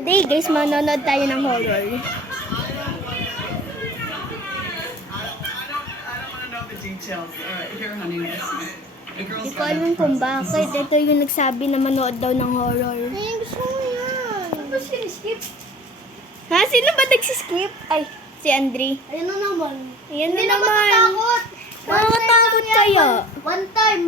Today guys, manonood tayo ng horror. I don't want to know the details. All right, here, honey. The girls Hindi ko alam kung bakit. Ito yung nagsabi na manood daw ng horror. Ay, gusto mo yan. Ano skip? Ha? Sino ba nagsiskip? Ay, si Andre. Ayun na naman. Ayan Hindi na na naman. matatakot. Nakakatakot kaya. One time.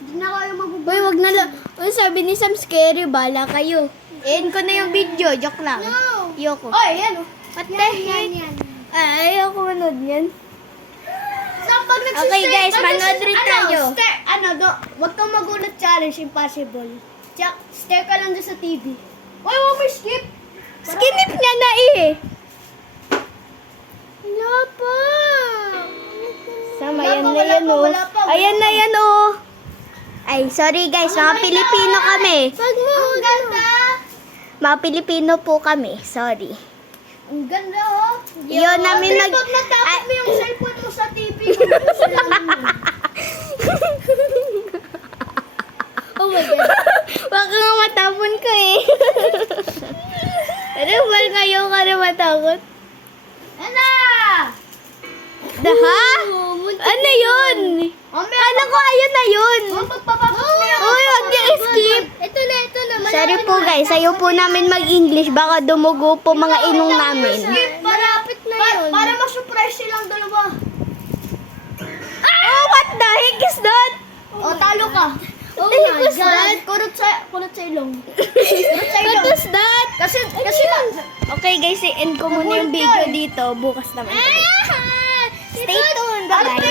Hindi na kayo magugulat. Uy, wag na lang. Uy, sabi ni Sam, scary. Bala kayo. End ko na yung video. Joke lang. No. Yoko. Oy, yan o. What the Yan, heck? yan. Ay, ayoko manood yan. Saan pag Okay, guys, manood rin tayo. Wag kang magulat challenge, impossible. Stare ka lang dyan sa TV. Oy, wag mo skip. Skinip nga na eh. Wala pa. Sam, Wala ayan pa, na wala yan pa, oh. wala pa, wala Ayan na pa. yan oh. Ay, sorry guys, mga Pilipino kami. Pag mo, ang ganda. Mga Pilipino po kami. Sorry. Ang ganda, oh. Yun, namin Andre, nag- pag natapos Ay. mo yung cellphone mo sa TV, mabubuso lang mo. Oh my God. Baka nga matapon ko eh. Ano, wal ngayon ka na matakot? Ana! Ha? Ano yun? Kala ko ayun na yun. Uy, wag niyo skip. Ito na. Sorry po guys, ayaw po namin mag-English. Baka dumugo po mga inong namin. Skip, malapit na yun. Para ma-surprise silang dalawa. Oh, what the heck is that? O, talo ka. Oh the heck my was God. that? Kurot sa ilong. Kurot sa ilong. What is that? Kasi Okay guys, i-end ko muna yung video dito. Bukas naman. Stay tuned. Bye-bye.